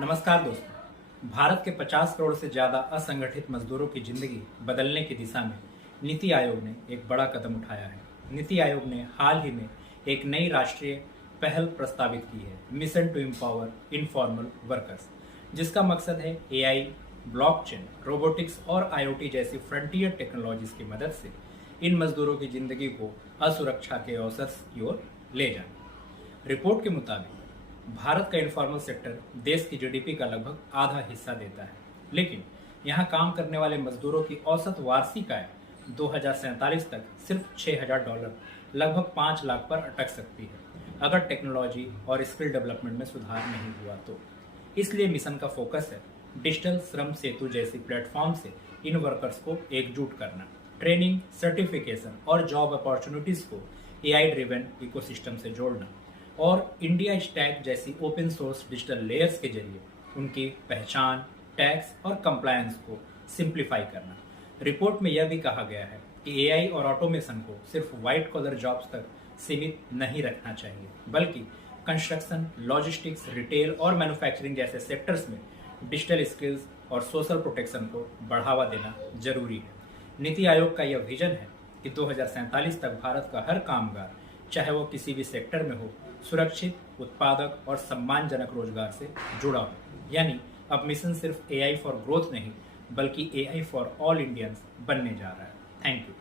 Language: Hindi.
नमस्कार दोस्तों। भारत के 50 करोड़ से ज़्यादा असंगठित मजदूरों की जिंदगी बदलने की दिशा में नीति आयोग ने एक बड़ा कदम उठाया है। नीति आयोग ने हाल ही में एक नई राष्ट्रीय पहल प्रस्तावित की है, mission to empower informal workers, जिसका मकसद है एआई, ब्लॉकचेन, रोबोटिक्स और आईओटी जैसी फ्रंटियर टेक्नोलॉजीज की मदद से इन मजदूरों की जिंदगी को असुरक्षा के अवसर की ओर ले जाना। रिपोर्ट के मुताबिक भारत का इनफॉर्मल सेक्टर देश की जीडीपी का लगभग आधा हिस्सा देता है, लेकिन यहाँ काम करने वाले मजदूरों की औसत वार्षिक आय 2047 तक सिर्फ $6,000 लगभग 5 लाख पर अटक सकती है, अगर टेक्नोलॉजी और स्किल डेवलपमेंट में सुधार नहीं हुआ तो। इसलिए मिशन का फोकस है डिजिटल श्रम सेतु जैसी प्लेटफॉर्म से इन वर्कर्स को एकजुट करना, ट्रेनिंग, सर्टिफिकेशन और जॉब अपॉर्चुनिटीज को एआई ड्रिवन इकोसिस्टम से जोड़ना और इंडिया स्टैक जैसी ओपन सोर्स डिजिटल लेयर्स के जरिए उनकी पहचान, टैक्स और कंप्लायंस को सिंप्लीफाई करना। रिपोर्ट में यह भी कहा गया है कि एआई और ऑटोमेशन को सिर्फ व्हाइट कॉलर जॉब्स तक सीमित नहीं रखना चाहिए, बल्कि कंस्ट्रक्शन, लॉजिस्टिक्स, रिटेल और मैन्युफैक्चरिंग जैसे सेक्टर्स में डिजिटल स्किल्स और सोशल प्रोटेक्शन को बढ़ावा देना जरूरी है। नीति आयोग का यह विजन है कि 2047 तक भारत का हर कामगार, चाहे वो किसी भी सेक्टर में हो, सुरक्षित, उत्पादक और सम्मानजनक रोजगार से जुड़ा हो। यानी अब मिशन सिर्फ एआई फॉर ग्रोथ नहीं, बल्कि एआई फॉर ऑल इंडियंस बनने जा रहा है। Thank you.